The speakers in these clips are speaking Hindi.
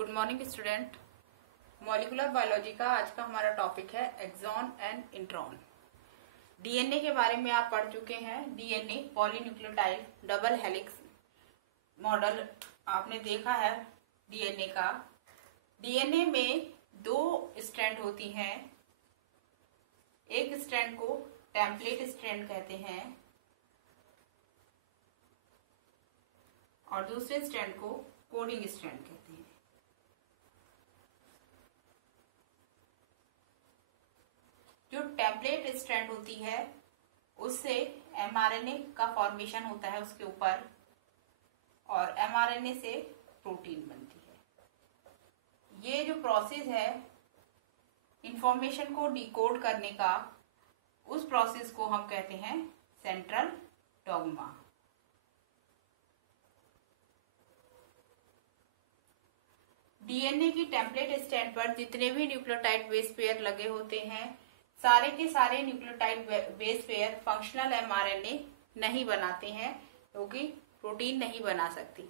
Good morning student. Molecular biology का आज का हमारा टॉपिक है एक्सॉन एंड इंट्रॉन। डीएनए के बारे में आप पढ़ चुके हैं। DNA polynucleotide double helix model आपने देखा है डीएनए का। डीएनए में दो स्ट्रैंड होती हैं। एक स्ट्रैंड को टेम्पलेट स्ट्रैंड कहते हैं और दूसरे स्ट्रैंड को कोडिंग स्ट्रैंड कहते हैं। जो टेम्पलेट स्ट्रैंड होती है उससे एमआरएनए का फॉर्मेशन होता है उसके ऊपर और एमआरएनए से प्रोटीन बनती है। ये जो प्रोसेस है इंफॉर्मेशन को डिकोड करने का, उस प्रोसेस को हम कहते हैं सेंट्रल डॉग्मा। डीएनए की टेम्पलेट स्ट्रैंड पर जितने भी न्यूक्लियोटाइड बेस पेयर लगे होते हैं, सारे के सारे nucleotide base pair functional mRNA नहीं बनाते हैं क्योंकि प्रोटीन नहीं बना सकती।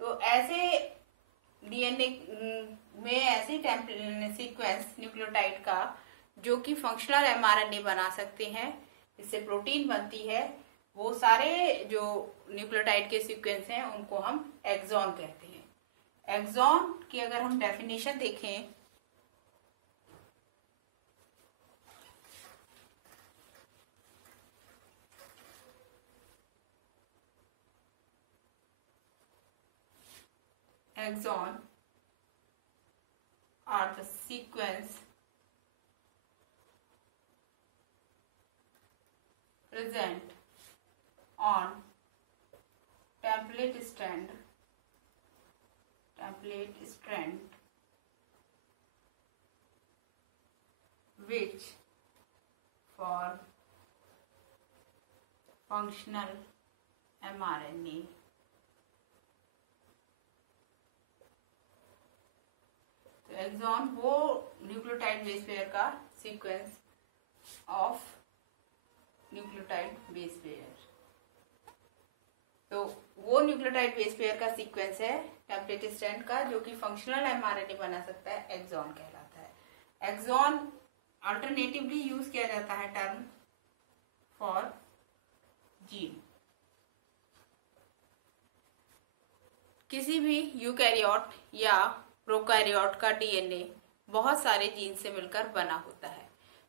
तो ऐसे डीएनए में ऐसी सीक्वेंस न्यूक्लियोटाइड का जो कि फंक्शनल एमआरएनए बना सकते हैं, इससे प्रोटीन बनती है, वो सारे जो न्यूक्लियोटाइड के सीक्वेंस हैं उनको हम एक्सॉन कहते हैं। एक्सॉन की अगर हम डेफिनेशन देखें, exon are the sequence present on template strand which form functional mRNA। Exon वो न्यूक्लियोटाइड बेस पेयर का sequence of nucleotide base pair. तो वो न्यूक्लियोटाइड बेस पेयर का सीक्वेंस है टेम्पलेट स्ट्रैंड का जो कि फंक्शनल एमआरएनए बना सकता है, एक्सॉन कहलाता है। एक्सॉन अल्टरनेटिवली यूज किया जाता है टर्म फॉर जीन। किसी भी यूकैरियोट या प्रोकैरियोट का डीएनए बहुत सारे जीन से मिलकर बना होता है,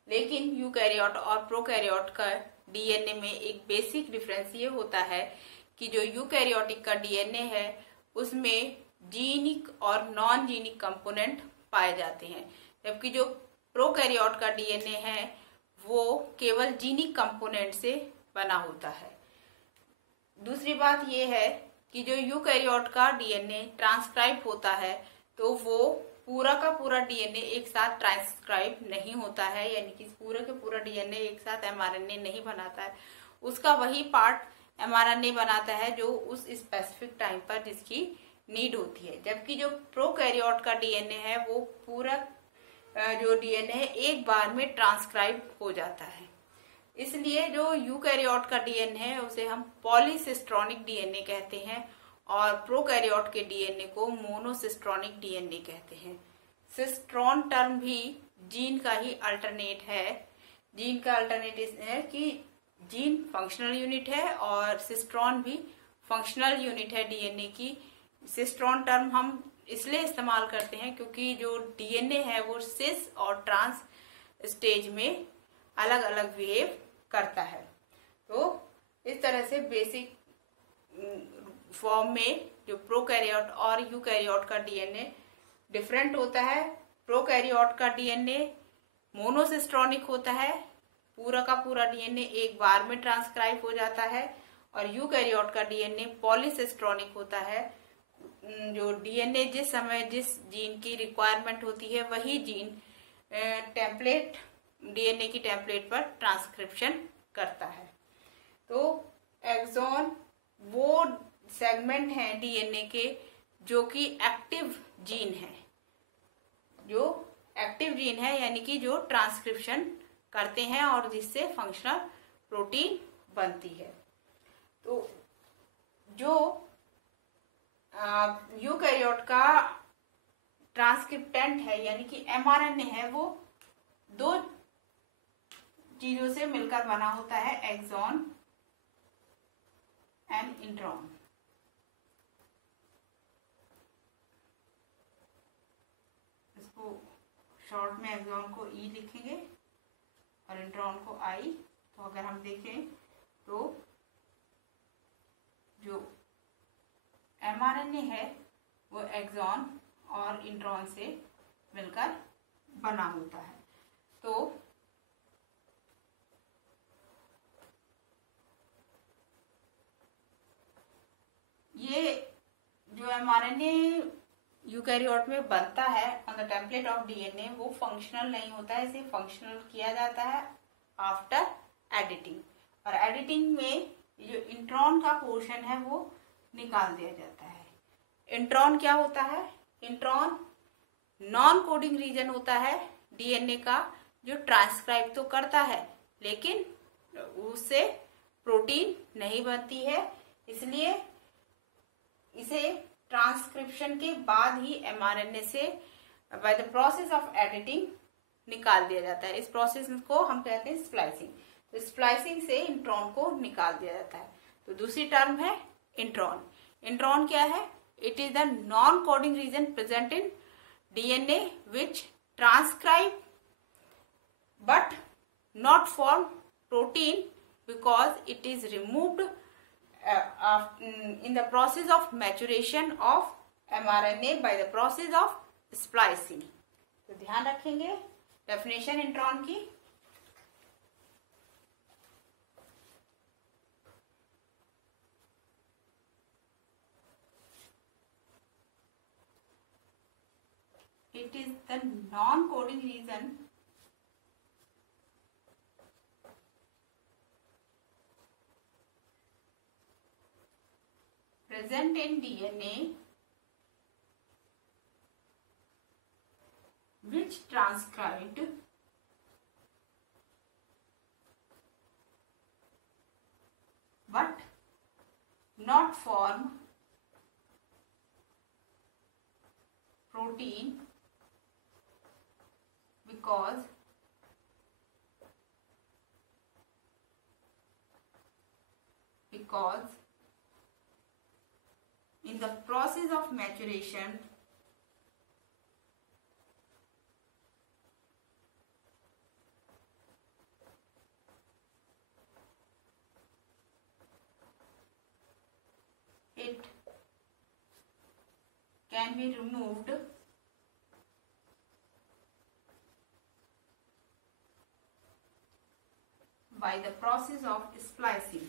लेकिन यूकैरियोट और प्रोकैरियोट का डीएनए में एक बेसिक डिफरेंस ये होता है कि जो यूकैरियोटिक का डीएनए है उसमें जीनिक और नॉन जीनिक कंपोनेंट पाए जाते हैं, जबकि जो प्रोकैरियोट का डीएनए है वो केवल जीनिक कंपोनेंट से बना होता है। दूसरी बात ये है कि जो यूकैरियोट का डीएनए ट्रांसक्राइब होता है तो वो पूरा का पूरा डीएनए एक साथ ट्रांसक्राइब नहीं होता है, यानी कि पूरा का पूरा डीएनए एक साथ एमआरएनए नहीं बनाता है। उसका वही पार्ट एमआरएनए बनाता है जो उस स्पेसिफिक टाइम पर जिसकी नीड होती है, जबकि जो प्रोकैरियोट का डीएनए है वो पूरा जो डीएनए है एक बार में ट्रांसक्राइब हो जाता है। इसलिए जो यूकैरियोट का डीएनए है उसे हम पॉलीसिस्ट्रॉनिक डीएनए कहते हैं और प्रोकैरियोट के डीएनए को मोनोसिस्ट्रॉनिक डीएनए कहते हैं। सिस्ट्रॉन टर्म भी जीन का ही अल्टरनेट है। जीन का अल्टरनेट है कि जीन फंक्शनल यूनिट है और सिस्ट्रॉन भी फंक्शनल यूनिट है डीएनए की। सिस्ट्रॉन टर्म हम इसलिए इस्तेमाल करते हैं क्योंकि जो डीएनए है वो सिस और ट्रांस स्टेज में अलग अलग बिहेव करता है। तो इस तरह से बेसिक फॉर्म में जो प्रोकैरियोट और यूकैरियोट का डीएनए डिफरेंट होता है। प्रोकैरियोट का डीएनए मोनोसिस्ट्रॉनिक होता है, पूरा का पूरा डीएनए एक बार में ट्रांसक्राइब हो जाता है, और यूकैरियोट का डीएनए पॉलीसिस्ट्रॉनिक होता है। जो डीएनए जिस समय जिस जीन की रिक्वायरमेंट होती है वही जीन टेम्पलेट डीएनए की टेम्पलेट पर ट्रांसक्रिप्शन करता है। तो एक्सॉन वो सेगमेंट है डीएनए के जो कि एक्टिव जीन है, जो एक्टिव जीन है यानी कि जो ट्रांसक्रिप्शन करते हैं और जिससे फंक्शनल प्रोटीन बनती है। तो जो यूकैरियोट का ट्रांसक्रिप्टेंट है यानी कि mRNA है, वो दो चीजों से मिलकर बना होता है, एक्सॉन एंड इंट्रॉन। इसको शॉर्ट में एक्सॉन को ई लिखेंगे और इंट्रॉन को आई। तो अगर हम देखें तो जो mRNA है वो एक्सॉन और इंट्रॉन से मिलकर बना होता है। तो ये जो mRNA यूकैरियोट में बनता है on the template of DNA, वो फंक्शनल नहीं होता है, इसे फंक्शनल किया जाता है आफ्टर एडिटिंग। और एडिटिंग में जो इंट्रॉन का पोर्शन है वो निकाल दिया जाता है। इंट्रॉन क्या होता है? इंट्रॉन नॉन कोडिंग रीजन होता है डीएनए का, जो ट्रांसक्राइब तो करता है लेकिन उससे प्रोटीन नहीं बनती है, इसलिए इसे ट्रांसक्रिप्शन के बाद ही mRNA से by the process of editing निकाल दिया जाता है। इस प्रोसेस को हम कहते हैं स्प्लाइसिंग। तो स्प्लाइसिंग से इंट्रॉन को निकाल दिया जाता है। तो दूसरी टर्म है इंट्रॉन। इंट्रॉन क्या है? It is the non coding region present in DNA which transcribe but not form protein because it is removed in the process of maturation of mRNA by the process of splicing। तो ध्यान रखेंगे डेफिनेशन इंट्रॉन की। It is the non-coding region present in DNA which transcribed but not form protein because in the process of maturation it can be removed by the process of splicing।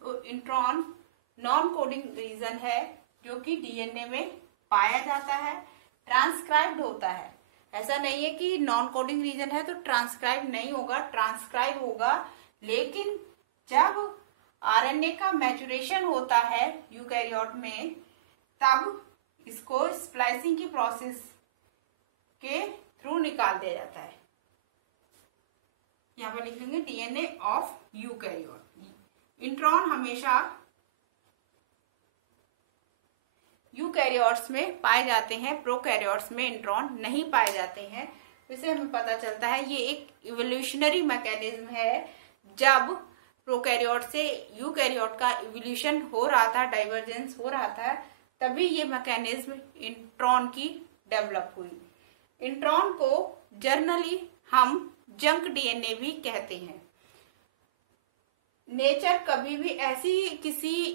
तो इंट्रॉन नॉन कोडिंग रीजन है जो कि डीएनए में पाया जाता है, ट्रांसक्राइब्ड होता है। ऐसा नहीं है कि नॉन कोडिंग रीजन है तो ट्रांसक्राइब नहीं होगा, ट्रांसक्राइब होगा, लेकिन जब आरएनए का मैचुरेशन होता है यूकैरियोट में तब इसको स्प्लाइसिंग की प्रोसेस के थ्रू निकाल दिया जाता है। यहाँ पर लिखेंगे डीएनए ऑफ यूकैरियोट। इंट्रॉन हमेशा यूकैरियोट्स में पाए जाते हैं, प्रोकैरियोट्स में इंट्रॉन नहीं पाए जाते हैं। इससे हमें पता चलता है ये एक इवोल्यूशनरी मैकेनिज्म है। जब प्रोकैरियोट से यूकैरियोट का इवोल्यूशन हो रहा था, डाइवर्जेंस हो रहा था, तभी ये मैकेनिज्म इंट्रॉन की डेवलप हुई। इंट्रॉन को जर्नली हम जंक डीएनए भी कहते हैं। नेचर कभी भी ऐसी किसी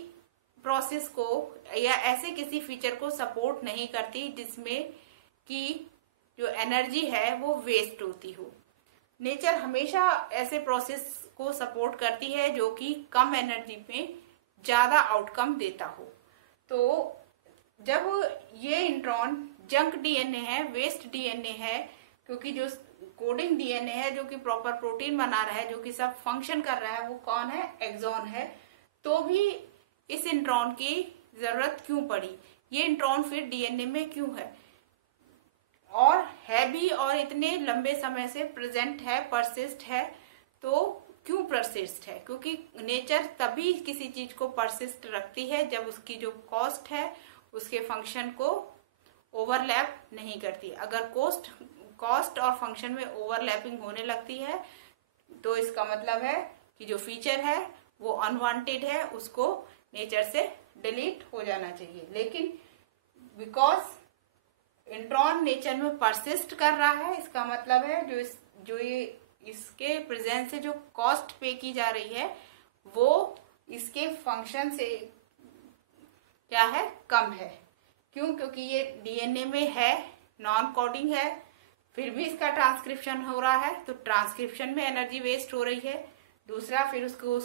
प्रोसेस को या ऐसे किसी फीचर को सपोर्ट नहीं करती जिसमें कि जो एनर्जी है वो वेस्ट होती हो। नेचर हमेशा ऐसे प्रोसेस को सपोर्ट करती है जो कि कम एनर्जी में ज्यादा आउटकम देता हो। तो जब ये इंट्रॉन जंक डीएनए है, वेस्ट डीएनए है, क्योंकि जो कोडिंग डीएनए है जो कि प्रॉपर प्रोटीन बना रहा है, जो कि सब फंक्शन कर रहा है, वो कौन है? एक्सॉन है। तो भी इस इंट्रॉन की जरूरत क्यों पड़ी? ये इंट्रॉन फिर डीएनए में क्यों है और है भी, और इतने लंबे समय से प्रेजेंट है, परसिस्ट है, तो क्यों परसिस्ट है? क्योंकि नेचर तभी किसी चीज को परसिस्ट रखती है जब उसकी जो कॉस्ट है उसके फंक्शन को ओवरलैप नहीं करती। अगर कॉस्ट और फंक्शन में ओवरलैपिंग होने लगती है तो इसका मतलब है कि जो फीचर है वो अनवांटेड है, उसको नेचर से डिलीट हो जाना चाहिए। लेकिन बिकॉज इंट्रॉन नेचर में परसिस्ट कर रहा है, इसका मतलब है जो ये इसके प्रेजेंस से जो कॉस्ट पे की जा रही है वो इसके फंक्शन से क्या है, कम है। क्यों? क्योंकि ये डीएनए में है, नॉन कोडिंग है, फिर भी इसका ट्रांसक्रिप्शन हो रहा है, तो ट्रांसक्रिप्शन में एनर्जी वेस्ट हो रही है। दूसरा, फिर उसको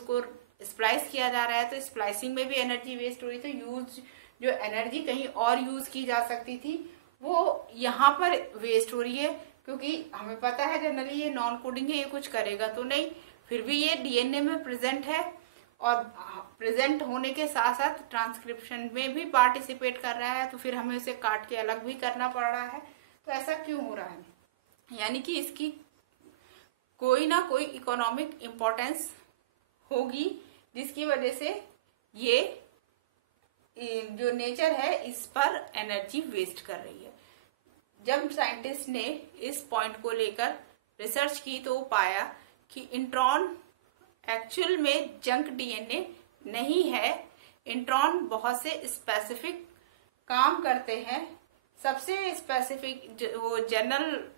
स्प्लाइस किया जा रहा है, तो स्प्लाइसिंग में भी एनर्जी वेस्ट हो रही है। तो जो एनर्जी कहीं और यूज की जा सकती थी वो यहाँ पर वेस्ट हो रही है, क्योंकि हमें पता है जनरली ये नॉन कोडिंग है, ये कुछ करेगा तो नहीं, फिर भी ये डीएनए में प्रेजेंट है और प्रेजेंट होने के साथ साथ ट्रांसक्रिप्शन में भी पार्टिसिपेट कर रहा है, तो फिर हमें उसे काट के अलग भी करना पड़ रहा है। तो ऐसा क्यों हो रहा है? यानी कि इसकी कोई ना कोई इकोनॉमिक इम्पोर्टेंस होगी जिसकी वजह से ये जो नेचर है इस पर एनर्जी वेस्ट कर रही है। जब साइंटिस्ट ने इस पॉइंट को लेकर रिसर्च की तो पाया कि इंट्रॉन एक्चुअल में जंक डीएनए नहीं है। इंट्रॉन बहुत से स्पेसिफिक काम करते हैं। सबसे स्पेसिफिक वो जनरल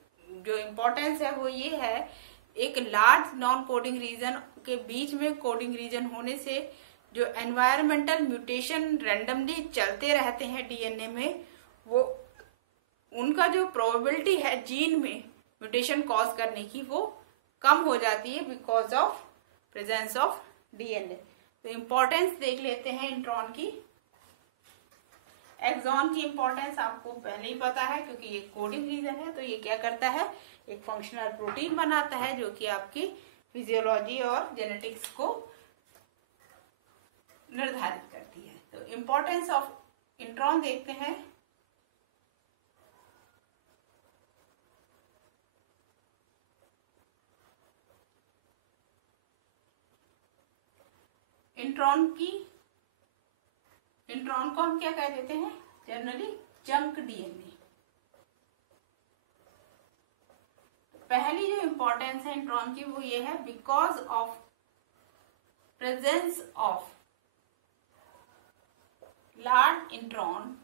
जो इम्पोर्टेंस है वो ये है, एक लार्ज नॉन कोडिंग रीजन के बीच में कोडिंग रीजन होने से जो एनवायरमेंटल म्यूटेशन रैंडमली चलते रहते हैं डीएनए में, वो उनका जो प्रोबेबिलिटी है जीन में म्यूटेशन कॉज करने की वो कम हो जाती है because of presence of DNA. तो इम्पोर्टेंस देख लेते हैं इंट्रॉन की। एक्सॉन की इम्पोर्टेंस आपको पहले ही पता है क्योंकि ये कोडिंग रीजन है। तो ये क्या करता है, एक फंक्शनल प्रोटीन बनाता है जो कि आपकी फिजियोलॉजी और जेनेटिक्स को निर्धारित करती है। तो इम्पोर्टेंस ऑफ इंट्रॉन देखते हैं। इंट्रॉन को हम क्या कह देते हैं जनरली, जंक डीएनए। पहली जो इंपॉर्टेंस है इंट्रॉन की वो ये है, because of presence of large intron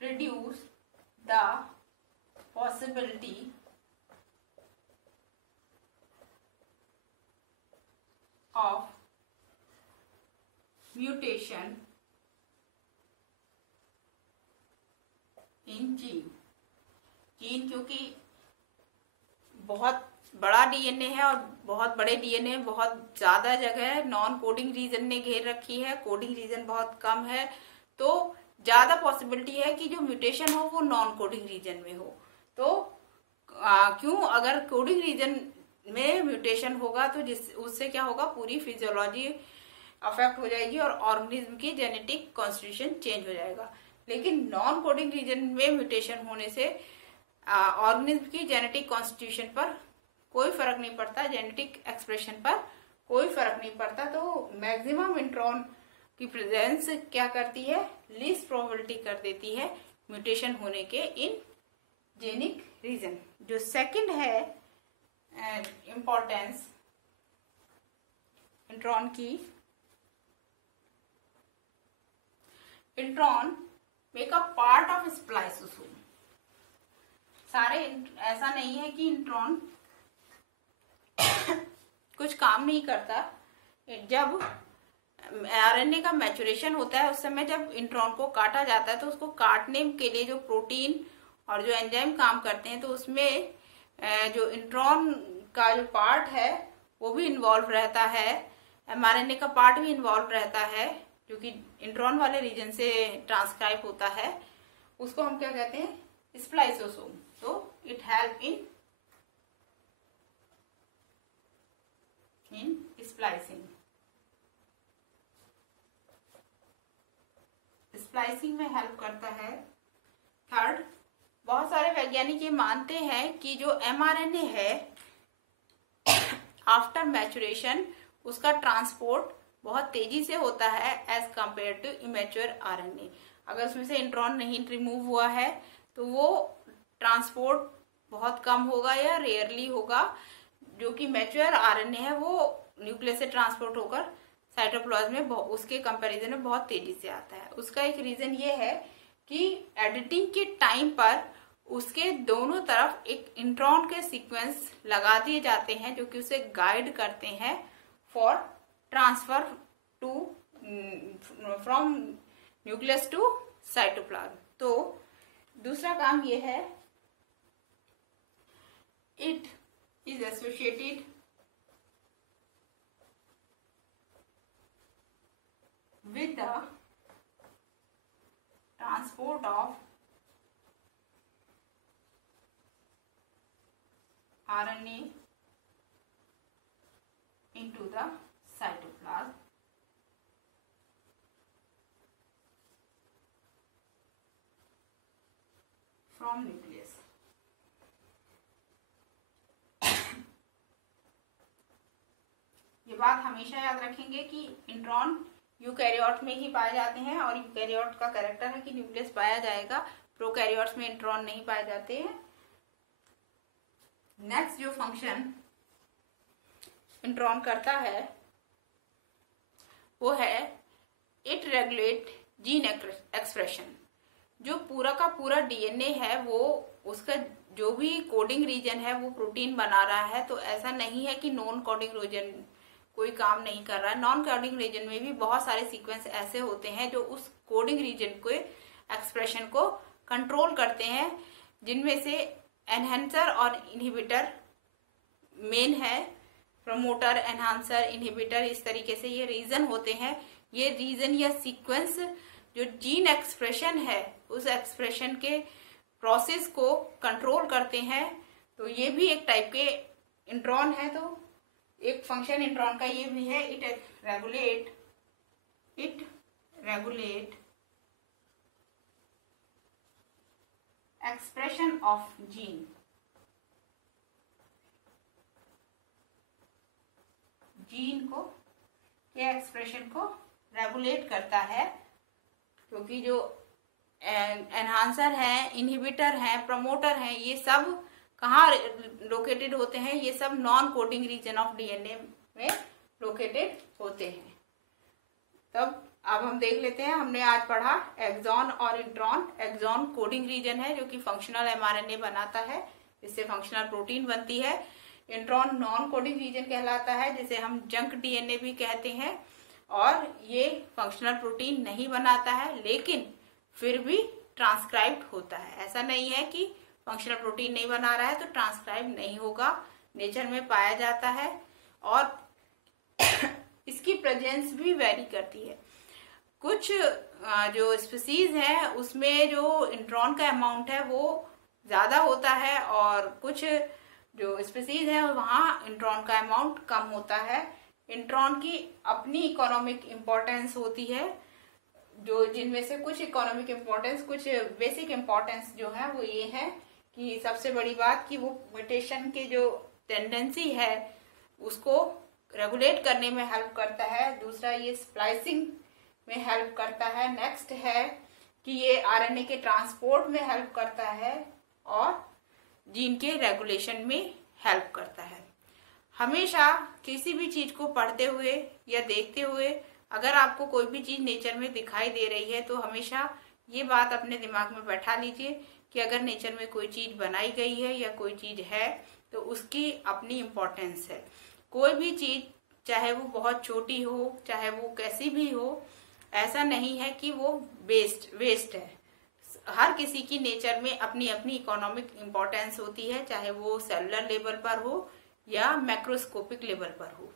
reduce the possibility of mutation in gene। क्योंकि बहुत बड़ा डीएनए है और बहुत बड़े डीएनए बहुत ज्यादा जगह नॉन कोडिंग रीजन ने घेर रखी है, कोडिंग रीजन बहुत कम है, तो ज्यादा पॉसिबिलिटी है कि जो म्यूटेशन हो वो नॉन कोडिंग रीजन में हो। तो क्यों, अगर कोडिंग रीजन में म्यूटेशन होगा तो उससे क्या होगा, पूरी फिजियोलॉजी अफेक्ट हो जाएगी और ऑर्गेनिज्म की जेनेटिक कॉन्स्टिट्यूशन चेंज हो जाएगा। लेकिन नॉन कोडिंग रीजन में म्यूटेशन होने से ऑर्गेनिज्म की जेनेटिक कॉन्स्टिट्यूशन पर कोई फर्क नहीं पड़ता, जेनेटिक एक्सप्रेशन पर कोई फर्क नहीं पड़ता। तो मैक्सिमम इंट्रॉन की प्रेजेंस क्या करती है, लीस्ट प्रोबेबिलिटी कर देती है म्यूटेशन होने के इन जेनिक रीजन। जो सेकंड है इम्पोर्टेंस इंट्रॉन की, intron make a part of spliceosome. सारे ऐसा नहीं है कि इंट्रॉन कुछ काम नहीं करता। जब आरएनए का मैचुरेशन होता है उस समय जब इंट्रॉन को काटा जाता है तो उसको काटने के लिए जो प्रोटीन और जो एंजाइम काम करते हैं तो उसमें जो इंट्रॉन का जो पार्ट है वो भी इन्वॉल्व रहता है, एमआरएनए का पार्ट भी इन्वॉल्व रहता है जो कि इंट्रॉन वाले रीजन से ट्रांसक्राइब होता है। उसको हम क्या कहते हैं, स्प्लाइसोसोम। तो it help in splicing. Splicing में हेल्प करता है। थर्ड, बहुत सारे वैज्ञानिक ये मानते हैं कि जो mRNA है आफ्टर मैचुरेशन उसका ट्रांसपोर्ट बहुत तेजी से होता है as compare to immature RNA। अगर उसमें से इंट्रॉन नहीं रिमूव हुआ है तो वो ट्रांसपोर्ट बहुत कम होगा या रेयरली होगा। जो कि मैच्योर RNA है वो न्यूक्लियस से ट्रांसपोर्ट होकर साइटोप्लाज्म में उसके कंपैरिजन में बहुत तेजी से आता है। उसका एक रीजन ये है कि एडिटिंग के टाइम पर उसके दोनों तरफ एक इंट्रॉन के सीक्वेंस लगा दिए जाते हैं जो कि उसे गाइड करते हैं for transfer to from nucleus to cytoplasm. तो दूसरा काम ये है, it is associated with the transport of RNA into the cytoplasm from nucleus। ये बात हमेशा याद रखेंगे कि इंट्रॉन यूकैरियोट में ही पाए जाते हैं और यूकैरियोट का कैरेक्टर है कि न्यूक्लियस पाया जाएगा, प्रोकैरियोट्स में इंट्रॉन नहीं पाए जाते हैं। नेक्स्ट जो फंक्शन इंट्रॉन करता है वो है इट रेगुलेट जीन एक्सप्रेशन। जो पूरा का पूरा डीएनए है वो उसका जो भी कोडिंग रीजन है वो प्रोटीन बना रहा है। तो ऐसा नहीं है कि नॉन कोडिंग रीजन कोई काम नहीं कर रहा है। नॉन कोडिंग रीजन में भी बहुत सारे सीक्वेंस ऐसे होते हैं जो उस कोडिंग रीजन के एक्सप्रेशन को कंट्रोल करते हैं, जिनमें से एनहेंसर और इनहिबिटर मेन है। प्रमोटर, एनहांसर, इनहिबिटर, इस तरीके से ये रीजन होते हैं। ये रीजन या सीक्वेंस जो जीन एक्सप्रेशन है उस एक्सप्रेशन के प्रोसेस को कंट्रोल करते हैं। तो ये भी एक टाइप के इंट्रॉन है। तो एक फंक्शन इंट्रॉन का ये भी है, it regulate expression of gene. Gene को के एक्सप्रेशन को रेगुलेट करता है, क्योंकि जो एनहांसर है, इनहिबिटर है, प्रमोटर है, ये सब कहाँ लोकेटेड होते हैं? ये सब non coding region of DNA में लोकेटेड होते हैं। तब अब हम देख लेते हैं, हमने आज पढ़ा एक्सॉन और इंट्रॉन। एक्सॉन कोडिंग रीजन है जो कि फंक्शनल एमआरएनए बनाता है, इससे फंक्शनल प्रोटीन बनती है। इंट्रॉन नॉन कोडिंग रीजन कहलाता है, जिसे हम जंक डीएनए भी कहते हैं, और ये फंक्शनल प्रोटीन नहीं बनाता है लेकिन फिर भी ट्रांसक्राइब्ड होता है। ऐसा नहीं है कि फंक्शनल प्रोटीन नहीं बना रहा है तो ट्रांसक्राइब नहीं होगा, नेचर में पाया जाता है। और इसकी प्रेजेंस भी वेरी करती है। कुछ जो स्पीसीज है उसमें जो इंट्रॉन का अमाउंट है वो ज्यादा होता है, और कुछ जो स्पीसीज है वहाँ इंट्रॉन का अमाउंट कम होता है। इंट्रॉन की अपनी इकोनॉमिक इम्पोर्टेंस होती है, जो जिनमें से कुछ इकोनॉमिक इम्पोर्टेंस, कुछ बेसिक इम्पोर्टेंस जो है वो ये है कि सबसे बड़ी बात कि वो म्यूटेशन के जो टेंडेंसी है उसको रेगुलेट करने में हेल्प करता है। दूसरा, ये स्प्लाइसिंग में हेल्प करता है। नेक्स्ट है कि ये आरएनए के ट्रांसपोर्ट में हेल्प करता है और जीन के रेगुलेशन में हेल्प करता है। हमेशा किसी भी चीज को पढ़ते हुए या देखते हुए अगर आपको कोई भी चीज नेचर में दिखाई दे रही है तो हमेशा ये बात अपने दिमाग में बैठा लीजिए कि अगर नेचर में कोई चीज बनाई गई है या कोई चीज है तो उसकी अपनी इम्पोर्टेंस है। कोई भी चीज चाहे वो बहुत छोटी हो, चाहे वो कैसी भी हो, ऐसा नहीं है कि वो वेस्ट है। हर किसी की नेचर में अपनी अपनी इकोनॉमिक इम्पोर्टेंस होती है, चाहे वो सेलुलर लेवल पर हो या मैक्रोस्कोपिक लेवल पर हो।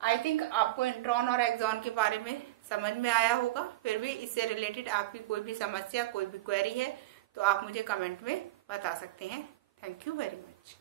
आई थिंक आपको इंट्रॉन और एक्सॉन के बारे में समझ में आया होगा। फिर भी इससे रिलेटेड आपकी कोई भी समस्या, कोई भी क्वेरी है तो आप मुझे कमेंट में बता सकते हैं। Thank you very much.